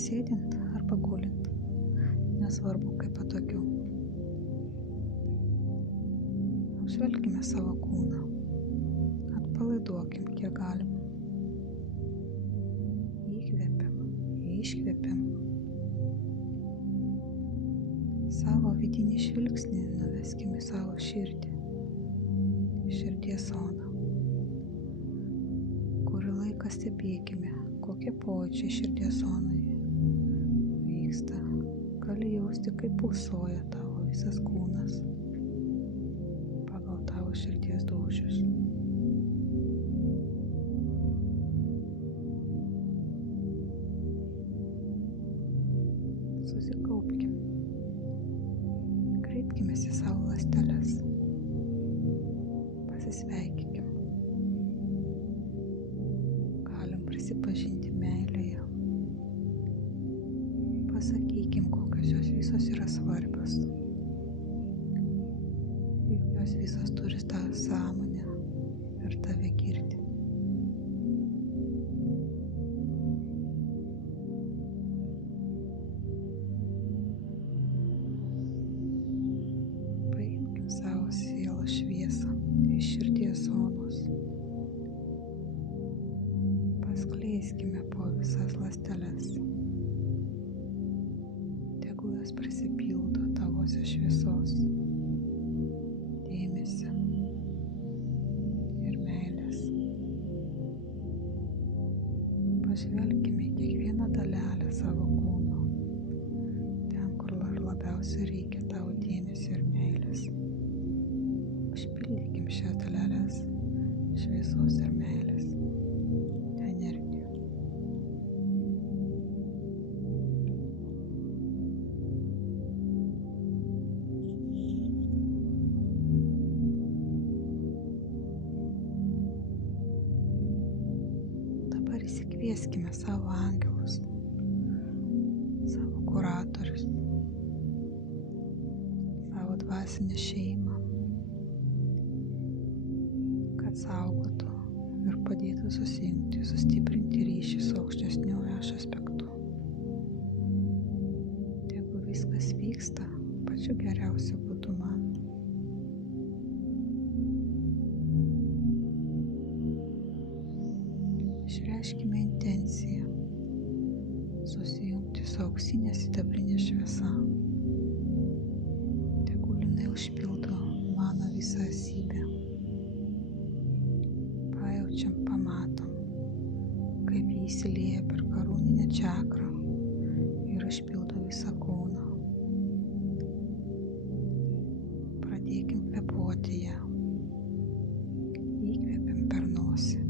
sėdint arba gulint, nesvarbu kaip patogiau. Apžvelkime savo kūną, atpalaiduokim kiek galim. Įkvepiam, iškvepiam. Savo vidinį žvilgsnį nuveskim į savo širdį, širdies zoną. Kurį laiką stebėkime, kokie pojūčiai širdies zonoje vyksta. Gali jausti, kaip pulsuoja tavo visas kūnas pagal tavo širdies dūžius. Susikaupkim. Kreipkimės į savo ląsteles. Pasisveikinkim. Galim prisipažinti meilėje. Pasakykim, kokios jos visos yra svarbios. Juk jos visos turi tą sąmonę ir tave girdi. Savo sielos šviesą iš širdies zonos. Paskleiskime po visas ląsteles. Tegul jos prisipildo tavosios šviesos, dėmesio ir meilės. Pažvelkime kiekvieną dalelę savo kūno, ten, kur labiausiai reikia tavo dėmesio ir meilės. Užpildykim šias daleles šviesos ir meilės energijų. Dabar įsikvieskime savo angelus, savo kuratorius, savo dvasinę šeimą, kad saugotų ir padėtų susijungti, sustiprinti ryšį su aukštesniu aš aspektu. Jeigu viskas vyksta pačiu geriausiu būdu man. Išreiškime intenciją susijungti su auksinė sidabrinė šviesa. Tegul jinai užpildo mano visą esybę. Pajaučiam, pamatom, kaip jį įsilieja per karūninę čakrą ir išpildo visą kūną. Pradėkim kvėpuoti ją. Įkvepiam per nosį,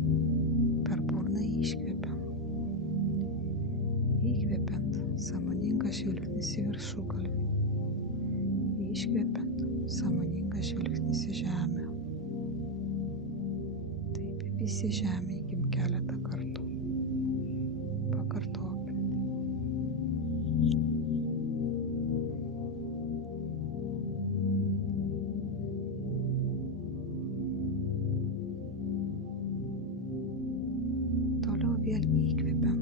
per burną iškvepiam. Įkvepiant, sąmoningas žvilgsnis į viršugalvį. Iškvepiant, sąmoningas žvilgsnis į žemę. Visi žemėkim keletą kartų. Pakartokim. Toliau vėl įkvepiam.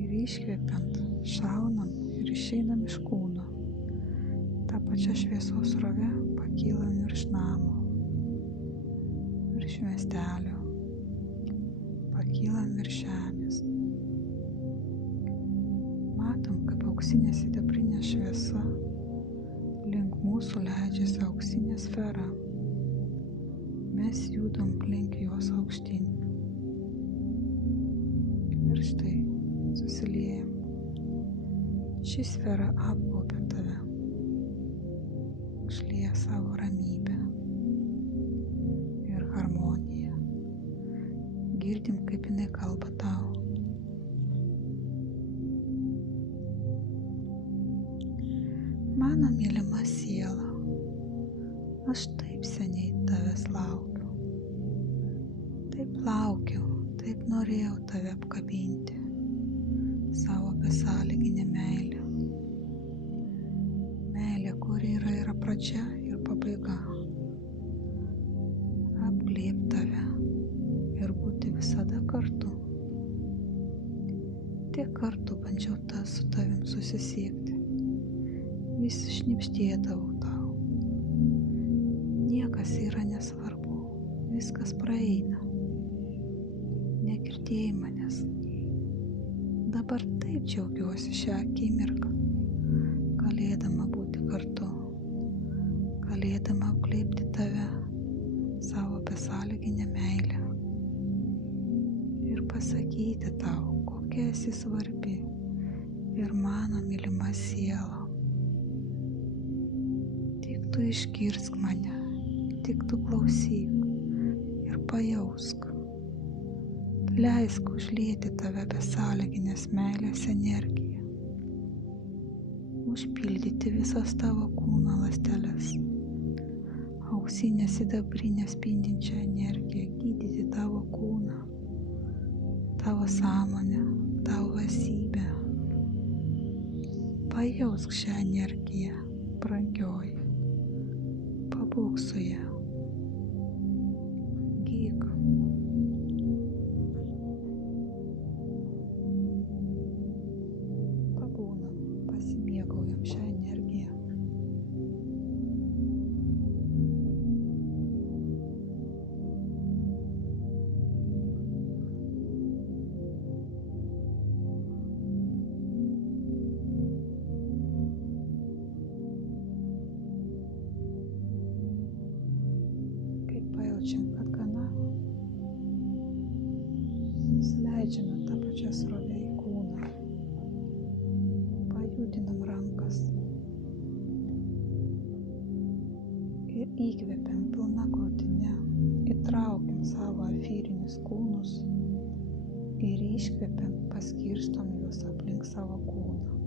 Ir iškvepiant šaunam ir išeinam iš kūno. Ta pačia šviesos srove pakylam virš namo. Virš miestelio, pakylam virš žemės. Matom, kaip auksinė sidabrinė šviesa link mūsų leidžiasi auksinė sfera. Mes judam link jos aukštyn. Ir štai susiliejam. Ši sfera apgaubia tave. Užlieja savo ramybę. Harmonija. Girdim, kaip jinai kalba tau. Mano mylima siela, aš taip seniai tavęs laukiu. Taip laukiau, taip norėjau tave apkabinti. Savo besąlyginę meilę. Meilė, kuri yra pradžia ir pabaiga. Apglėbti tave ir būti visada kartu. Tiek kartų bandžiau su tavim susisiekti. Vis šnibždėdavau tau. Niekas yra nesvarbu, viskas praeina. Negirdėjai manęs. Dabar taip džiaugiuosi šią akimirką, galėdama būti kartu, galėdama apglėbti tave savo besąlyginę meilę ir pasakyti tau, kokia esi svarbi ir mano mylima siela. Tik tu išgirsk mane, tik tu klausyk ir pajausk. Leisk užlieti tave besąlyginės meilės energiją, užpildyti visas tavo kūno ląsteles, auksinę sidabrinę spindinčią energiją gydyti tavo kūną, tavo sąmonę, tavo esybę. Pajausk šią energiją, brangioji, pabūk su ja, gyk. Pabūnam, pasimėgaujam šią energiją. Pajaučiam, kad gana, nusileidžiame tą pačią srovę į kūną, pajudinam rankas ir įkvepiam pilna krūtine, įtraukiam savo efyrinius kūnus ir iškvepiam, paskirstom juos aplink savo kūną.